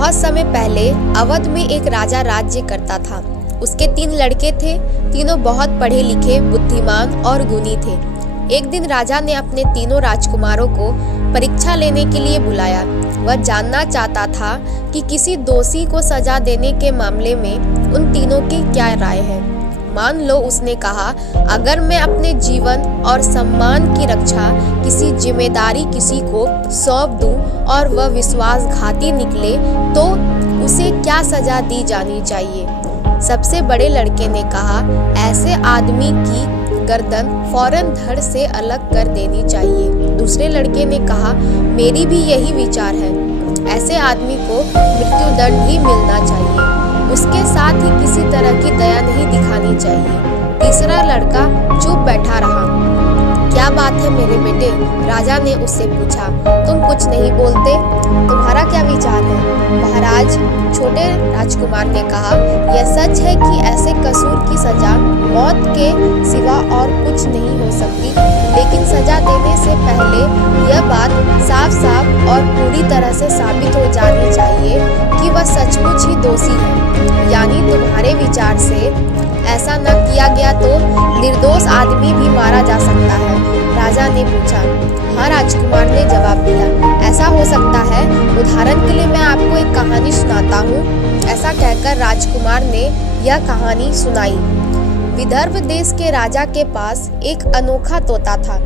बहुत समय पहले अवध में एक राजा राज्य करता था। उसके 3 लड़के थे। तीनों बहुत पढ़े लिखे, बुद्धिमान और गुणी थे। एक दिन राजा ने अपने तीनों राजकुमारों को परीक्षा लेने के लिए बुलाया। वह जानना चाहता था कि किसी दोषी को सजा देने के मामले में उन तीनों की क्या राय है। मान लो उसने कहा, अगर मैं अपने जीवन और सम्मान की रक्षा किसी जिम्मेदारी किसी को सौंप दूं और वह विश्वासघाती निकले तो उसे क्या सजा दी जानी चाहिए। सबसे बड़े लड़के ने कहा, ऐसे आदमी की गर्दन फौरन धड़ से अलग कर देनी चाहिए। दूसरे लड़के ने कहा, मेरी भी यही विचार है, ऐसे आदमी को मृत्युदंड ही मिलना चाहिए। उसके साथ ही किसी तरह की दया नहीं दिखानी चाहिए। तीसरा लड़का चुप बैठा रहा। क्या बात है मेरे बेटे? राजा ने उससे पूछा। तुम कुछ नहीं बोलते, तुम्हारा क्या विचार है? महाराज, छोटे राजकुमार ने कहा, यह सच है कि ऐसे कसूर की सजा मौत के सिवा और कुछ नहीं हो सकती, लेकिन सजा देने से पहले यह बात साफ साफ और पूरी तरह से साबित हो जानी चाहिए कि वह सचमुच ही दोषी है। यानी तुम्हारे विचार से ऐसा न किया गया तो निर्दोष आदमी भी मारा जा सकता है। राजा ने पूछा। हाँ, राजकुमार ने जवाब दिया, ऐसा हो सकता है। उदाहरण के लिए मैं आपको एक कहानी सुनाता हूँ। ऐसा कहकर राजकुमार ने यह कहानी सुनाई। विदर्भ देश के राजा के पास एक अनोखा तोता था।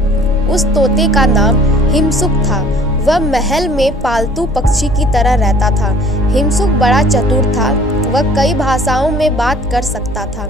उस तोते का नाम हिमसुक था। वह महल में पालतू पक्षी की तरह रहता था। हिमसुक बड़ा चतुर था। वह कई भाषाओं में बात कर सकता था।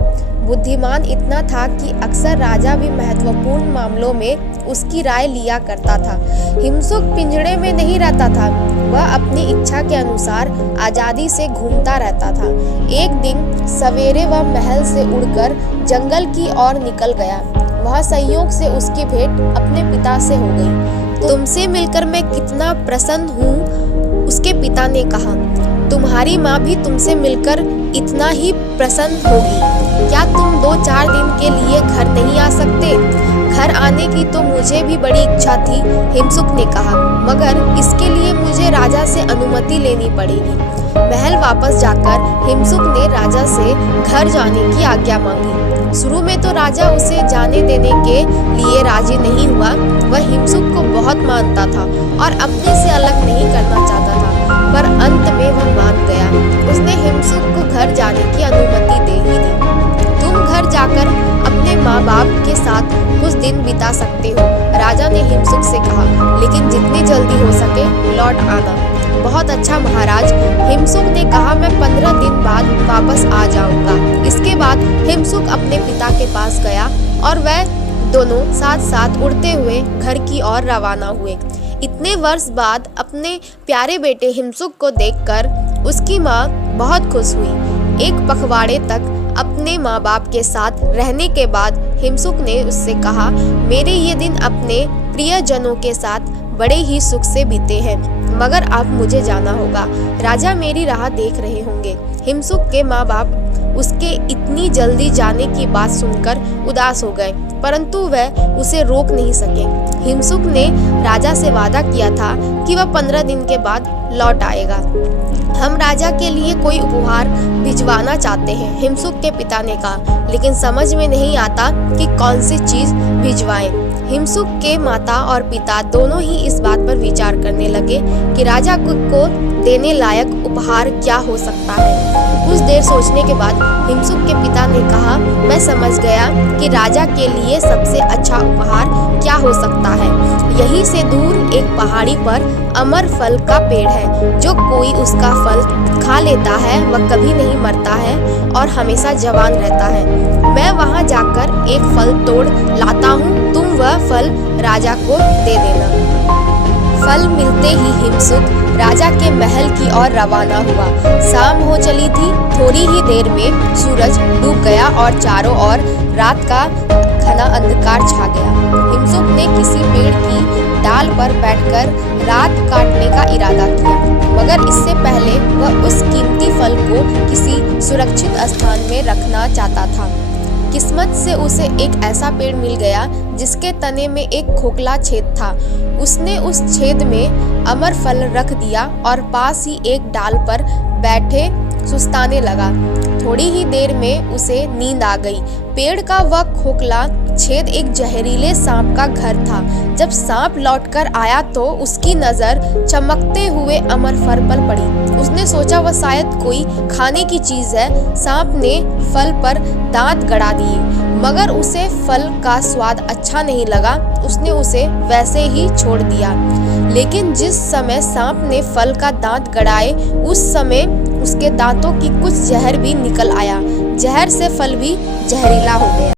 बुद्धिमान इतना था कि अक्सर राजा भी महत्वपूर्ण मामलों में उसकी राय लिया करता था। हिमसुक पिंजड़े में नहीं रहता था। वह अपनी इच्छा के अनुसार आजादी से घूमता रहता था। एक दिन सवेरे वह महल से उड़कर जंगल की ओर निकल गया। वहाँ संयोग से उसकी भेंट अपने पिता से हो गई। तुमसे मिलकर मैं कितना प्रसन्न हूँ, उसके पिता ने कहा। तुम्हारी माँ भी तुमसे मिलकर इतना ही प्रसन्न होगी। क्या तुम 2-4 दिन के लिए घर नहीं आ सकते? घर आने की तो मुझे भी बड़ी इच्छा थी, हिमसुक ने कहा, मगर इसके लिए मुझे राजा से अनुमति लेनी पड़ेगी। महल वापस जाकर हिमसुक ने राजा से घर जाने की आज्ञा मांगी। शुरू में तो राजा उसे जाने देने के लिए राजी नहीं हुआ। वह हिमसुक को बहुत मानता था और अपने से अलग नहीं करना चाहता था, पर अंत में वह मान गया। उसने हिमसुक को घर जाने की अनुमति दे ही दी। तुम घर जाकर अपने माँ बाप के साथ कुछ दिन बिता सकते हो, राजा ने हिमसुक से कहा, लेकिन जितनी जल्दी हो सके लौट आना। बहुत अच्छा महाराज, हिमसुक ने कहा, मैं 15 दिन बाद वापस आ जाऊंगा। इसके बाद हिमसुक अपने पिता के पास गया और वह दोनों साथ साथ उड़ते हुए घर की ओर रवाना हुए। इतने वर्ष बाद अपने प्यारे बेटे हिमसुक को देखकर उसकी माँ बहुत खुश हुई। एक पखवाड़े तक अपने माँ बाप के साथ रहने के बाद हिमसुक ने उससे कहा, मेरे ये दिन अपने प्रियजनों के साथ बड़े ही सुख से बीते हैं, मगर अब मुझे जाना होगा। राजा मेरी राह देख रहे होंगे। हिमसुक के माँ बाप उसके इतनी जल्दी जाने की बात सुनकर उदास हो गए, परंतु वह उसे रोक नहीं सके। हिमसुक ने राजा से वादा किया था कि वह 15 दिन के बाद लौट आएगा। हम राजा के लिए कोई उपहार भिजवाना चाहते हैं, हिमसुक के पिता ने कहा, लेकिन समझ में नहीं आता कि कौन सी चीज भिजवाएं। हिमसुक के माता और पिता दोनों ही इस बात पर विचार करने लगे कि राजा को देने लायक उपहार क्या हो सकता है। कुछ देर सोचने के बाद हिमसुक के पिता ने कहा, मैं समझ गया कि राजा के लिए सबसे अच्छा उपहार क्या हो सकता है। यहीं से दूर एक पहाड़ी पर अमर फल का पेड़ है। जो कोई उसका फल खा लेता है वह कभी नहीं मरता है और हमेशा जवान रहता है। मैं वहां जाकर एक फल तोड़ लाता हूँ, तुम वह फल राजा को दे देना। फल मिलते ही हिमसुक राजा के महल की ओर रवाना हुआ। शाम हो चली थी। थोड़ी ही देर में सूरज डूब गया और चारों ओर रात का घना अंधकार छा गया। हिमसुक ने किसी पेड़ की डाल पर बैठकर रात काटने का इरादा किया, मगर इससे पहले वह उस कीमती फल को किसी सुरक्षित स्थान में रखना चाहता था। किस्मत से उसे एक ऐसा पेड़ मिल गया जिसके तने में एक खोखला छेद था। उसने उस छेद में अमर फल रख दिया और पास ही एक डाल पर बैठे सुस्ताने लगा। थोड़ी ही देर में उसे नींद आ गई। पेड़ का वह खोखला छेद एक जहरीले सांप का घर था। जब सांप लौटकर आया तो उसकी नजर चमकते हुए अमर फल पर पड़ी। उसने सोचा वह शायद कोई खाने की चीज है। सांप ने फल पर दांत गड़ा दिए, मगर उसे फल का स्वाद अच्छा नहीं लगा। उसने उसे वैसे ही छोड़ दिया। लेकिन जिस समय सांप ने फल का दांत गड़ाए, उस समय उसके दांतों की कुछ जहर भी निकल आया। जहर से फल भी जहरीला हो गया।